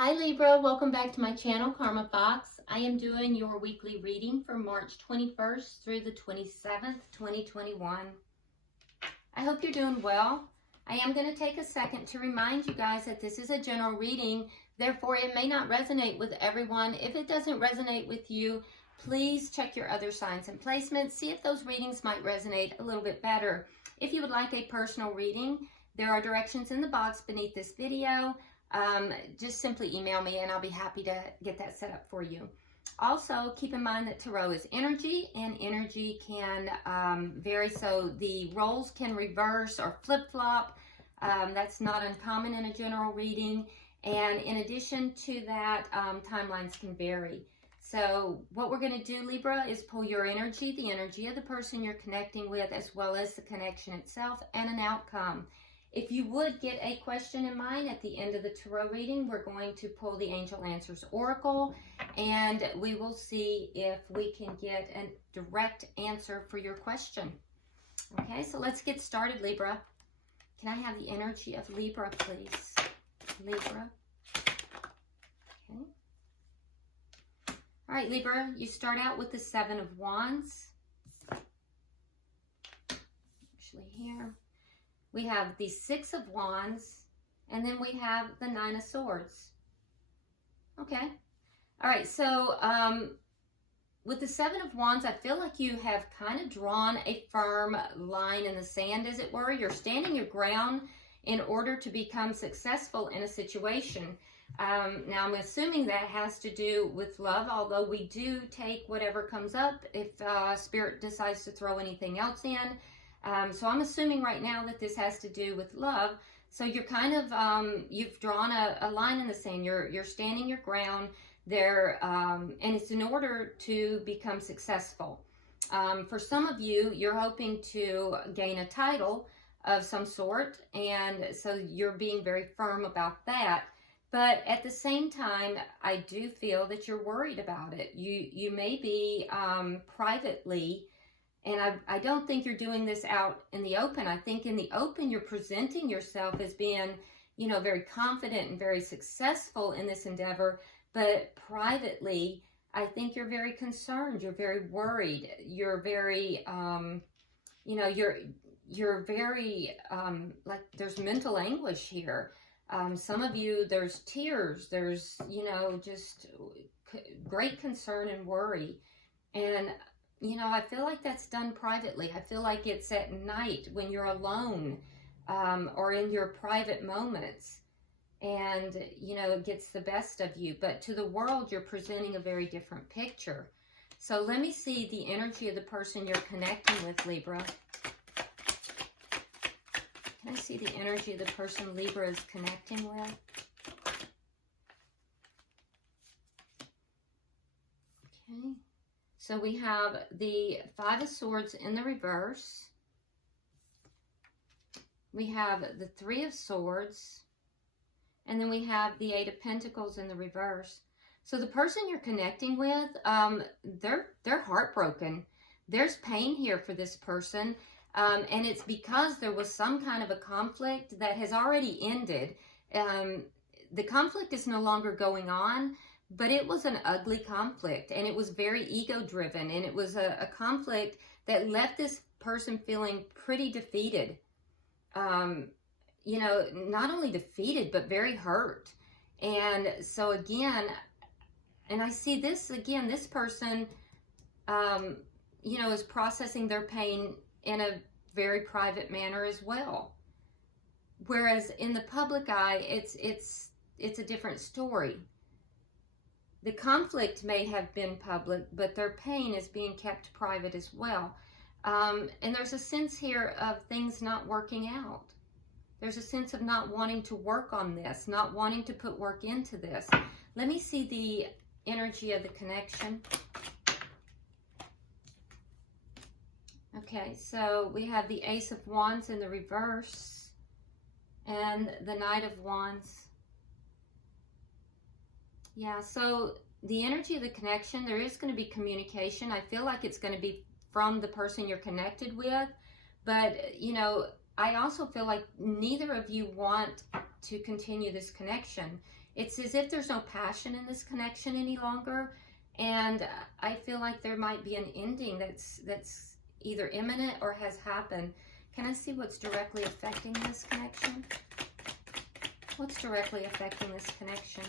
Hi Libra, welcome back to my channel, Karma Fox. I am doing your weekly reading for March 21st through the 27th, 2021. I hope you're doing well. I am going to take a second to remind you guys that this is a general reading, therefore it may not resonate with everyone. If it doesn't resonate with you, please check your other signs and placements, see if those readings might resonate a little bit better. If you would like a personal reading, there are directions in the box beneath this video. Just simply email me and I'll be happy to get that set up for you. Also, keep in mind that tarot is energy and energy can vary, so the roles can reverse or flip-flop. That's not uncommon in a general reading. And in addition to that, timelines can vary. So what we're going to do, Libra, is pull your energy, the energy of the person you're connecting with, as well as the connection itself and an outcome. If you would get a question in mind at the end of the tarot reading, we're going to pull the Angel Answers Oracle, and we will see if we can get a direct answer for your question. Okay, so let's get started, Libra. Can I have the energy of Libra, please? Libra. Okay. All right, Libra, you start out with the Seven of Wands. Actually, here. We have the Six of Wands, and then we have the Nine of Swords. Okay. All right, so with the Seven of Wands, I feel like you have kind of drawn a firm line in the sand, as it were. You're standing your ground in order to become successful in a situation. Now, I'm assuming that has to do with love, although we do take whatever comes up if Spirit decides to throw anything else in. So I'm assuming right now that this has to do with love. So you're kind of, you've drawn a line in the sand. You're standing your ground there, and it's in order to become successful. For some of you, you're hoping to gain a title of some sort, and so you're being very firm about that. But at the same time, I do feel that you're worried about it. You may be privately. And I don't think you're doing this out in the open. I think in the open, you're presenting yourself as being, you know, very confident and very successful in this endeavor. But privately, I think you're very concerned. You're very worried. You're very, you know, you're very, like there's mental anguish here. Some of you, there's tears. There's, you know, just great concern and worry. And you know, I feel like that's done privately. I feel like it's at night when you're alone, or in your private moments. And, you know, it gets the best of you. But to the world, you're presenting a very different picture. So let me see the energy of the person you're connecting with, Libra. Can I see the energy of the person Libra is connecting with? Okay. So we have the Five of Swords in the reverse. We have the Three of Swords. And then we have the Eight of Pentacles in the reverse. So the person you're connecting with, they're heartbroken. There's pain here for this person. And it's because there was some kind of a conflict that has already ended. The conflict is no longer going on. But it was an ugly conflict, and it was very ego-driven, and it was a conflict that left this person feeling pretty defeated. You know, not only defeated, but very hurt. And so again, and I see this again, this person, you know, is processing their pain in a very private manner as well. Whereas in the public eye, it's a different story. The conflict may have been public, but their pain is being kept private as well. And there's a sense here of things not working out. There's a sense of not wanting to work on this, not wanting to put work into this. Let me see the energy of the connection. Okay, so we have the Ace of Wands in the reverse and the Knight of Wands. Yeah, so the energy of the connection, there is going to be communication. I feel like it's going to be from the person you're connected with. But, you know, I also feel like neither of you want to continue this connection. It's as if there's no passion in this connection any longer. And I feel like there might be an ending that's either imminent or has happened. Can I see what's directly affecting this connection? What's directly affecting this connection?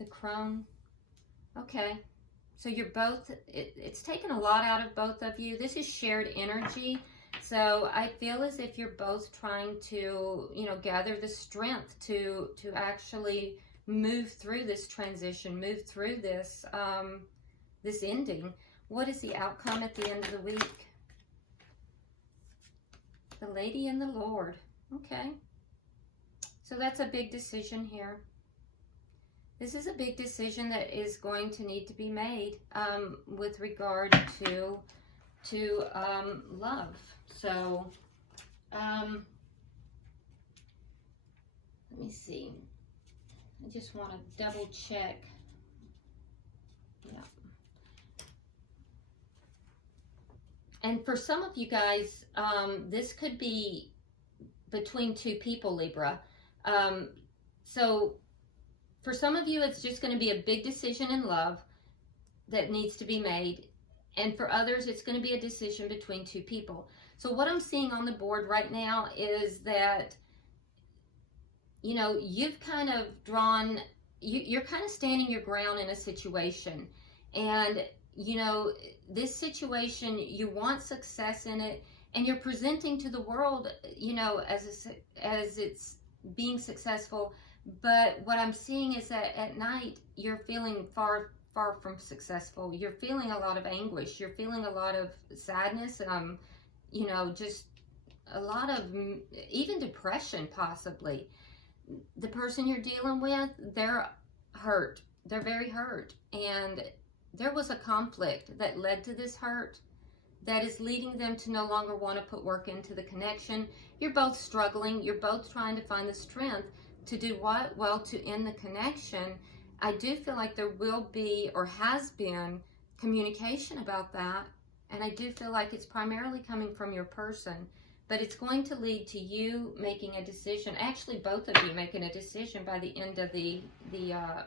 The crone. Okay. So you're both, it's taken a lot out of both of you. This is shared energy. So I feel as if you're both trying to, you know, gather the strength to actually move through this transition, move through this, this ending. What is the outcome at the end of the week? The Lady and the Lord. Okay. So that's a big decision here. This is a big decision that is going to need to be made with regard to love. So, let me see. I just want to double check. Yeah. And for some of you guys, this could be between two people, Libra. So for some of you, it's just going to be a big decision in love that needs to be made. And for others, it's going to be a decision between two people. So what I'm seeing on the board right now is that, you know, you've kind of drawn, you're kind of standing your ground in a situation. And, you know, this situation, you want success in it, and you're presenting to the world, you know, as it's being successful. But what I'm seeing is that at night, you're feeling far from successful. You're feeling a lot of anguish. You're feeling a lot of sadness. You know, just a lot of even depression, possibly. The person you're dealing with, they're hurt. They're very hurt. And there was a conflict that led to this hurt that is leading them to no longer want to put work into the connection. You're both struggling. You're both trying to find the strength to do what? Well, to end the connection. I do feel like there will be, or has been, communication about that. And I do feel like it's primarily coming from your person. But it's going to lead to you making a decision. Actually, both of you making a decision by the end of the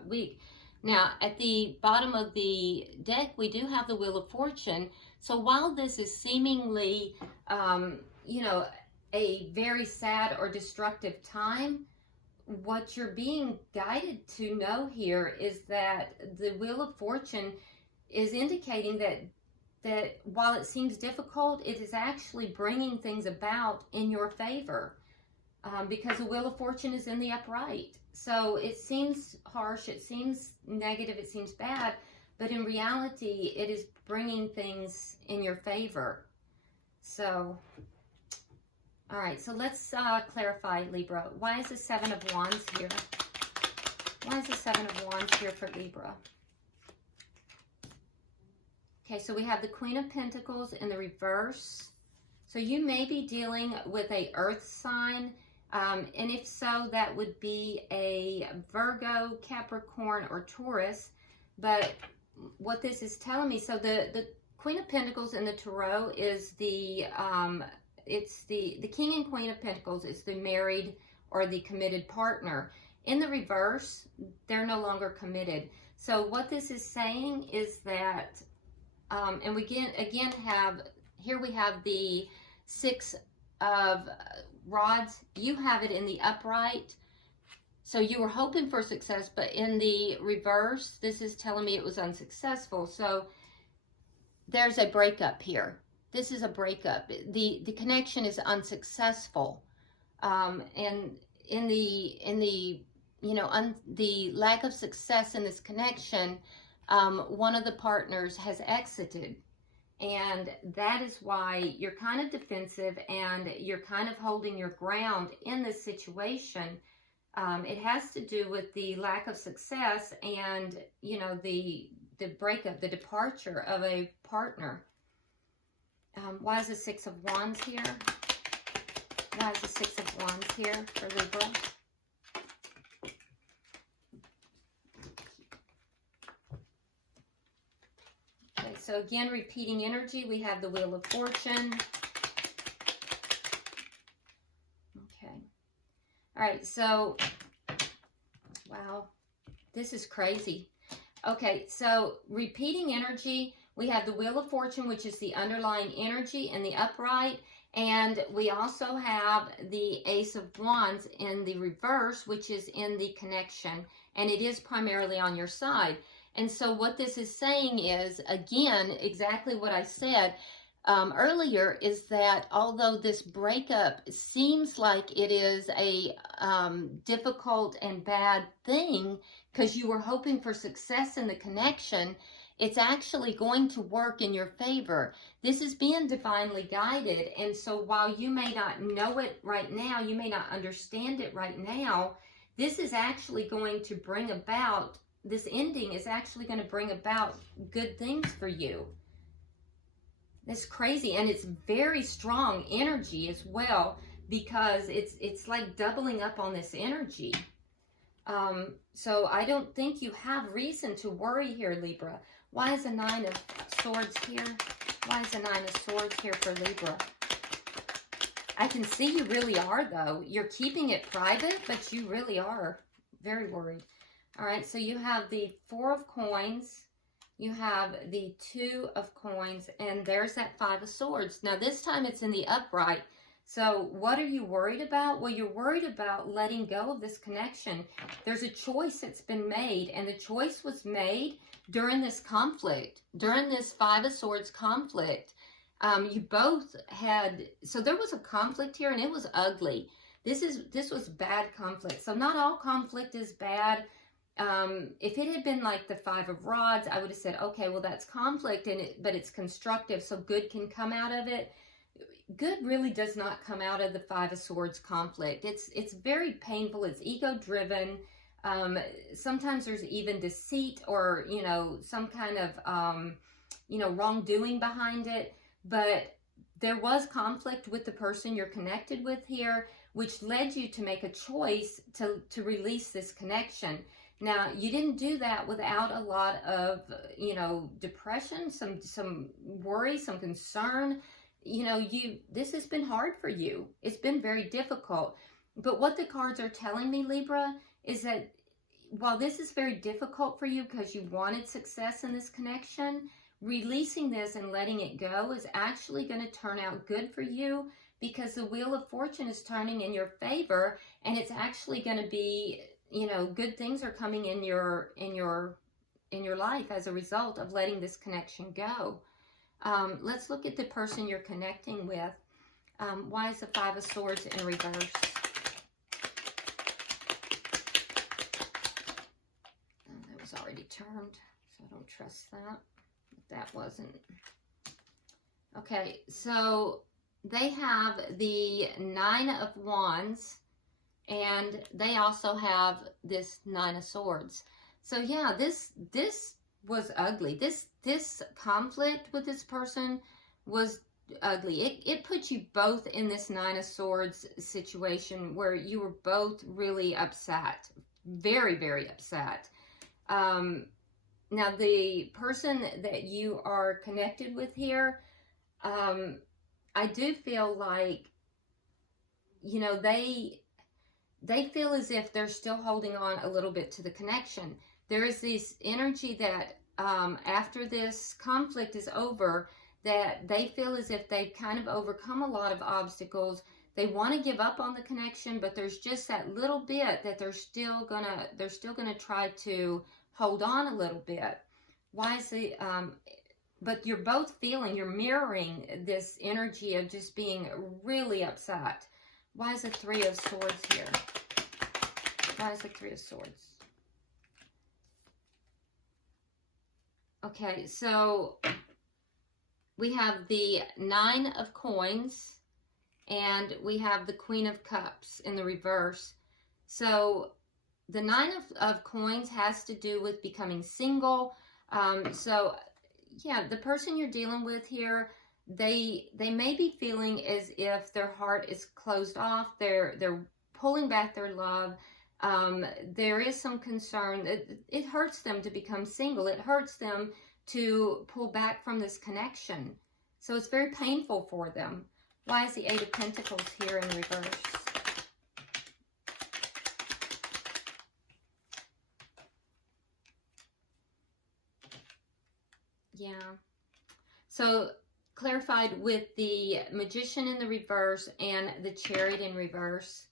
week. Now, at the bottom of the deck, we do have the Wheel of Fortune. So while this is seemingly, you know, a very sad or destructive time, what you're being guided to know here is that the Wheel of Fortune is indicating that while it seems difficult, it is actually bringing things about in your favor, because the Wheel of Fortune is in the upright. So it seems harsh, it seems negative, it seems bad, but in reality, it is bringing things in your favor. So, all right, so let's clarify, Libra. Why is the Seven of Wands here? Why is the Seven of Wands here for Libra? Okay, so we have the Queen of Pentacles in the reverse. So you may be dealing with a earth sign, and if so, that would be a Virgo, Capricorn, or Taurus. But what this is telling me, so the Queen of Pentacles in the Tarot is it's the King and Queen of Pentacles. It's the married or the committed partner. In the reverse, they're no longer committed. So what this is saying is that, and we again have, here we have the Six of Rods. You have it in the upright. So you were hoping for success, but in the reverse, this is telling me it was unsuccessful. So there's a breakup here. This is a breakup. The connection is unsuccessful. And in the you know, the lack of success in this connection, one of the partners has exited. And that is why you're kind of defensive and you're kind of holding your ground in this situation. It has to do with the lack of success and, you know, the breakup, the departure of a partner. Why is the Six of Wands here? Why is the Six of Wands here for Libra? Okay, so again, repeating energy, we have the Wheel of Fortune. Okay. All right, so, wow, this is crazy. Okay, so repeating energy, we have the Wheel of Fortune, which is the underlying energy in the upright, and we also have the Ace of Wands in the reverse, which is in the connection, and it is primarily on your side. And so what this is saying is, again, exactly what I said earlier, is that although this breakup seems like it is a difficult and bad thing, because you were hoping for success in the connection, it's actually going to work in your favor. This is being divinely guided, and so while you may not know it right now, you may not understand it right now, this is actually going to bring about, this ending is actually going to bring about good things for you. It's crazy, and it's very strong energy as well, because it's like doubling up on this energy. So I don't think you have reason to worry here, Libra. Why is a Nine of Swords here? Why is a Nine of Swords here for Libra? I can see you really are, though. You're keeping it private, but you really are very worried. All right, so you have the Four of Coins. You have the Two of Coins, and there's that Five of Swords. Now, this time it's in the upright. So what are you worried about? Well, you're worried about letting go of this connection. There's a choice that's been made, and the choice was made during this conflict, during this Five of Swords conflict. You both had, so there was a conflict here, and it was ugly. This was bad conflict. So not all conflict is bad. If it had been like the Five of Rods, I would have said, okay, well, that's conflict, but it's constructive, so good can come out of it. Good really does not come out of the Five of Swords conflict. It's very painful. It's ego-driven. Sometimes there's even deceit or, some kind of, wrongdoing behind it. But there was conflict with the person you're connected with here, which led you to make a choice to release this connection. Now, you didn't do that without a lot of, depression, some worry, some concern. This has been hard for you. It's been very difficult. But what the cards are telling me, Libra, is that while this is very difficult for you because you wanted success in this connection, releasing this and letting it go is actually going to turn out good for you, because the Wheel of Fortune is turning in your favor, and it's actually going to be, good things are coming in your life as a result of letting this connection go. Let's look at the person you're connecting with. Why is the Five of Swords in reverse? Oh, that was already turned, so I don't trust that. That wasn't. Okay, so they have the Nine of Wands, and they also have this Nine of Swords. So yeah, this was ugly. This conflict with this person was ugly. It put you both in this Nine of Swords situation where you were both really upset. Very, very upset. Now, the person that you are connected with here, I do feel like, they feel as if they're still holding on a little bit to the connection. There is this energy that after this conflict is over, that they feel as if they've kind of overcome a lot of obstacles. They want to give up on the connection, but there's just that little bit that they're still gonna try to hold on a little bit. Why is the but you're both feeling, you're mirroring this energy of just being really upset. Why is the Three of Swords here? Why is the Three of Swords? Okay, so we have the Nine of Coins, and we have the Queen of Cups in the reverse. So the Nine of Coins has to do with becoming single. So yeah, the person you're dealing with here, they may be feeling as if their heart is closed off. They're pulling back their love. There is some concern. It hurts them to become single. It hurts them to pull back from this connection. So it's very painful for them. Why is the Eight of Pentacles here in reverse? So clarified with the Magician in the reverse and the Chariot in reverse.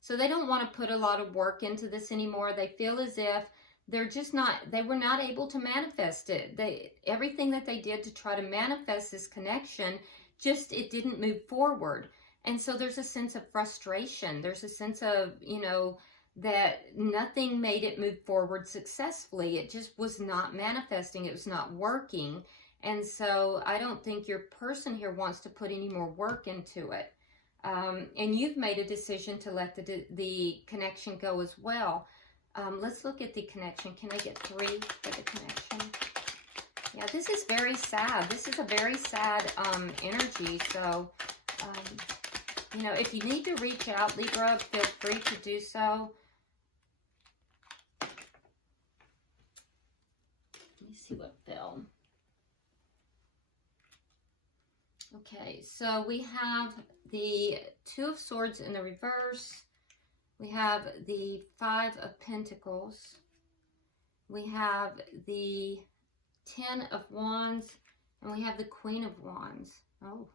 So they don't want to put a lot of work into this anymore. They feel as if they were not able to manifest it. Everything that they did to try to manifest this connection, it didn't move forward. And so there's a sense of frustration. There's a sense of, that nothing made it move forward successfully. It just was not manifesting. It was not working. And so I don't think your person here wants to put any more work into it. And you've made a decision to let the connection go as well. Let's look at the connection. Can I get 3 for the connection? Yeah, this is very sad. This is a very sad energy. So, if you need to reach out, Libra, feel free to do so. Let me see what fell. Okay, so we have the 2 of Swords in the reverse. We have the 5 of Pentacles. We have the 10 of Wands. And we have the Queen of Wands. Oh.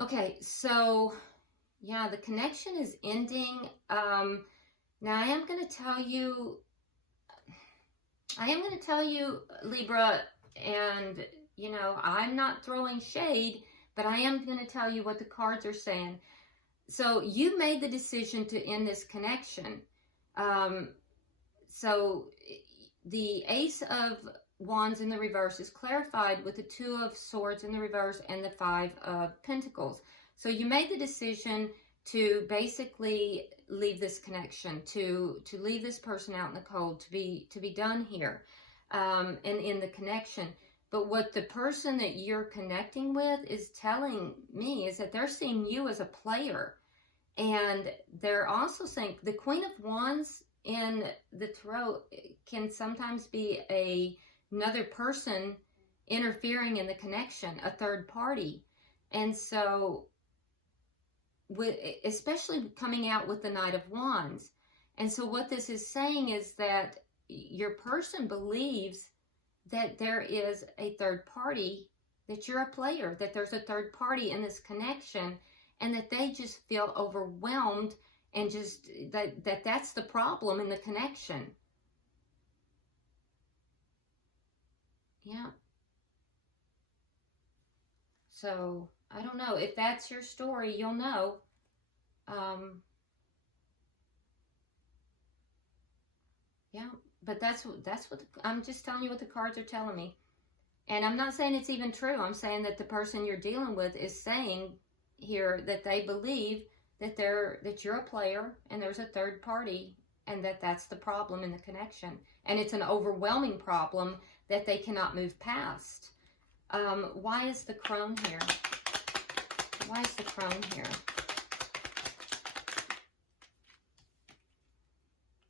Okay, so, yeah, the connection is ending. Now, I am going to tell you, Libra, and, I'm not throwing shade, but I am going to tell you what the cards are saying. So you made the decision to end this connection. So the Ace of Wands in the reverse is clarified with the 2 of Swords in the reverse and the 5 of Pentacles. So you made the decision to basically leave this connection, to leave this person out in the cold, to be done here, and in the connection. But what the person that you're connecting with is telling me is that they're seeing you as a player. And they're also saying the Queen of Wands in the Tarot can sometimes be another person interfering in the connection, a third party. And so, especially coming out with the Knight of Wands. And so what this is saying is that your person believes that there is a third party, that you're a player, that there's a third party in this connection, and that they just feel overwhelmed and just that's the problem in the connection. Yeah. So, I don't know. If that's your story, you'll know. Yeah. But that's what I'm just telling you what the cards are telling me. And I'm not saying it's even true. I'm saying that the person you're dealing with is saying here that they believe that you're a player and there's a third party, and that's the problem in the connection. And it's an overwhelming problem that they cannot move past. Why is the Crone here? Why is the Crone here?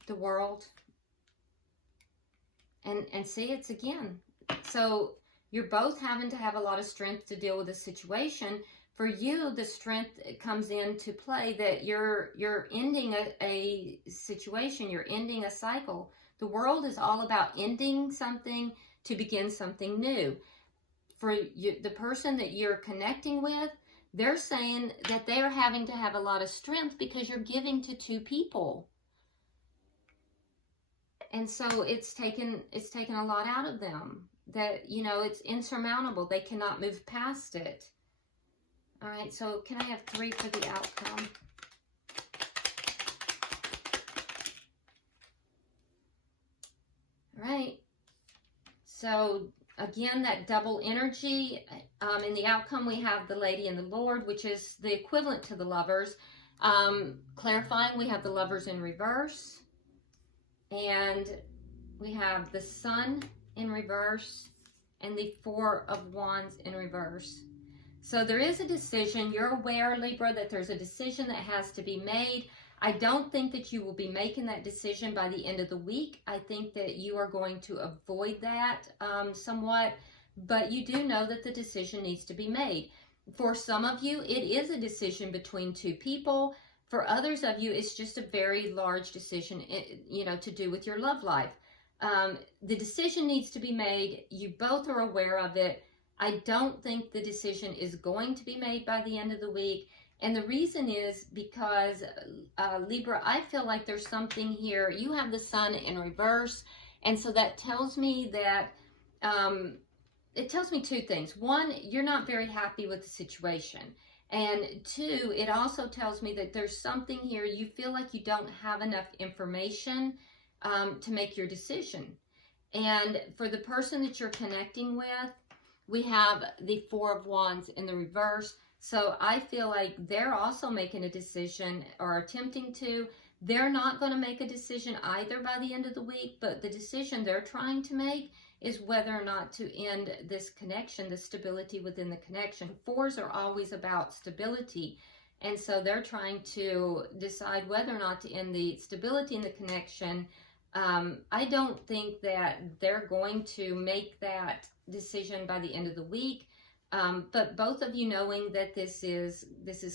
The World. And see, it's again. So you're both having to have a lot of strength to deal with the situation. For you, the strength comes into play that you're ending a situation. You're ending a cycle. The World is all about ending something to begin something new. For you, the person that you're connecting with, they're saying that they are having to have a lot of strength because you're giving to 2 people. And so it's taken a lot out of them. That, it's insurmountable. They cannot move past it. All right, so can I have 3 for the outcome? All right. So again, that double energy. In the outcome, we have the Lady and the Lord, which is the equivalent to the Lovers. Clarifying, we have the Lovers in reverse. And we have the Sun in reverse and the 4 of Wands in reverse. So there is a decision. You're aware, Libra, that there's a decision that has to be made. I don't think that you will be making that decision by the end of the week. I think that you are going to avoid that somewhat, but you do know that the decision needs to be made. For some of you, it is a decision between 2 people. For others of you, it's just a very large decision, to do with your love life. The decision needs to be made. You both are aware of it. I don't think the decision is going to be made by the end of the week. And the reason is because, Libra, I feel like there's something here. You have the sun in reverse. And so that tells me that, it tells me two things. One, you're not very happy with the situation. And two, it also tells me that there's something here. You feel like you don't have enough information to make your decision. And for the person that you're connecting with, we have the Four of Wands in the reverse. So I feel like they're also making a decision or attempting to. They're not going to make a decision either by the end of the week, but the decision they're trying to make is whether or not to end this connection, the stability within the connection. Fours are always about stability. And so they're trying to decide whether or not to end the stability in the connection. I don't think that they're going to make that decision by the end of the week. But both of you knowing that this is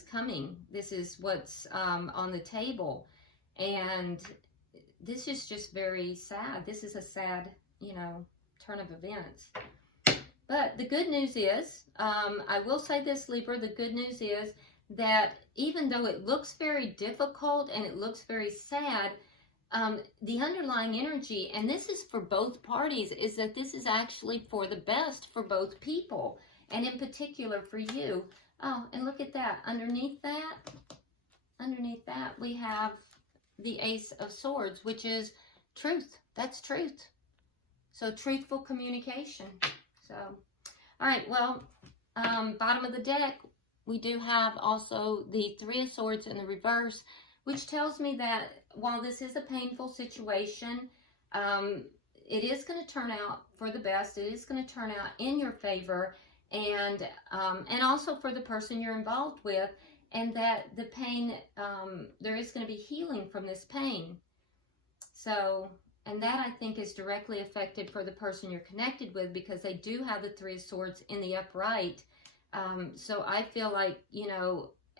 coming, this is what's on the table, and this is just very sad. This is a sad, turn of events. But the good news is, I will say this, Libra, the good news is that even though it looks very difficult and it looks very sad, the underlying energy, and this is for both parties, is that this is actually for the best for both people. And in particular for you. Oh, and look at that. Underneath that, we have the Ace of Swords, which is truth. That's truth. So truthful communication. So, all right, well, bottom of the deck, we do have also the Three of Swords in the reverse, which tells me that while this is a painful situation, it is going to turn out for the best. It is going to turn out in your favor. And also for the person you're involved with, and that the pain, there is going to be healing from this pain. So, and that I think is directly affected for the person you're connected with, because they do have the Three of Swords in the upright. So I feel like,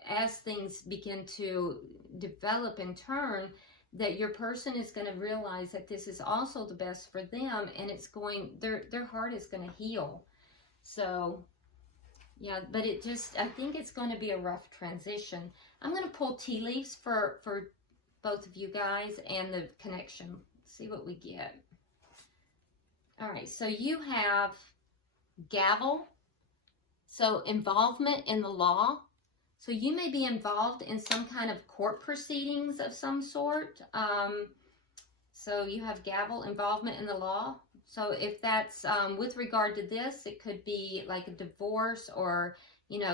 as things begin to develop and turn, that your person is going to realize that this is also the best for them, and it's going, their heart is going to heal. So, yeah, but I think it's going to be a rough transition. I'm going to pull tea leaves for both of you guys and the connection. See what we get. All right, so you have gavel. So involvement in the law. So you may be involved in some kind of court proceedings of some sort. So you have gavel, involvement in the law. So if that's with regard to this, it could be like a divorce or,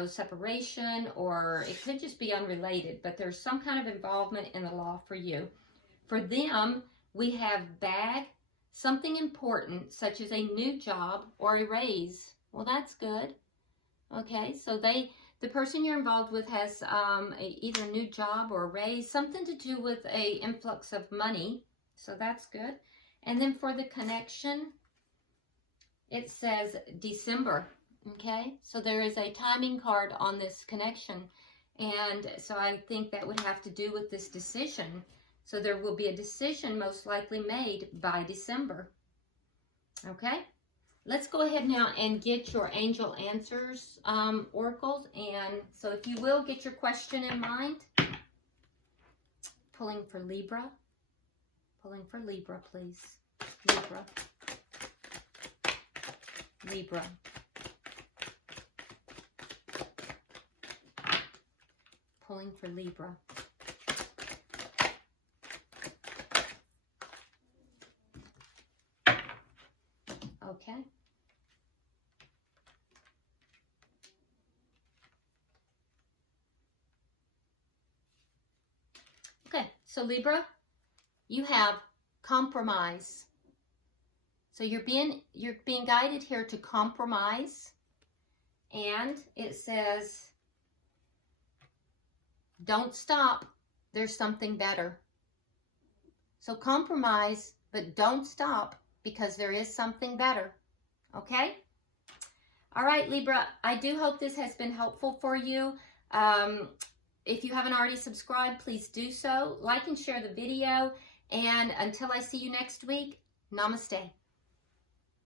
separation, or it could just be unrelated, but there's some kind of involvement in the law for you. For them, we have bag, something important, such as a new job or a raise. Well, that's good. Okay, so the person you're involved with has either a new job or a raise, something to do with a influx of money. So that's good. And then for the connection, it says December, okay? So there is a timing card on this connection. And so I think that would have to do with this decision. So there will be a decision most likely made by December, okay? Let's go ahead now and get your angel answers, oracles. And so if you will, get your question in mind. Pulling for Libra. Pulling for Libra, please. Libra. Libra. Pulling for Libra. Okay. Okay, so Libra, you have compromise. So you're being guided here to compromise. And it says, don't stop. There's something better. So compromise, but don't stop, because there is something better. Okay? All right, Libra, I do hope this has been helpful for you. If you haven't already subscribed, please do so. Like and share the video. And until I see you next week, Namaste.